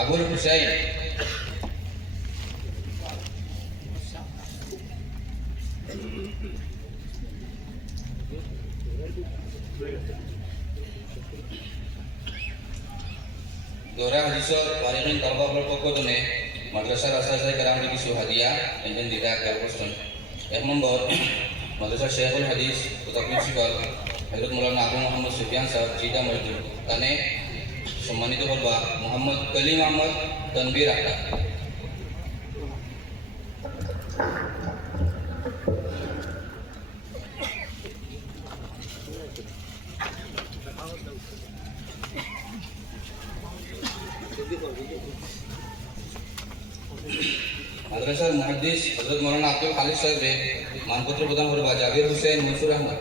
আবুল হুসাইন, দৌরা হাদিসর ওয়ারিদিন তলবাবর পক্ষ থেকে মাদ্রাসার আসাসাই কারামে কিছু হাদিয়া এনজেন দিদা করছেন। 1 নম্বর মাদ্রাসার শেখুল হাদিস তথা প্রিন্সিপাল হযরত মাওলানা আবু মোহাম্মদ সুফিয়ান সাহেব জিদা মসজিদ তানে সম্মানিত হলবা মোহাম্মদ কলিম আহমদ তানবীর আক্তার। মাদ্রাসার মুহাদ্দিস হযরত মাওলানা আব্দুল খালিক সাহেব মানপত্র প্রদান করবা জাবির হোসেন মনসুর আহমদ।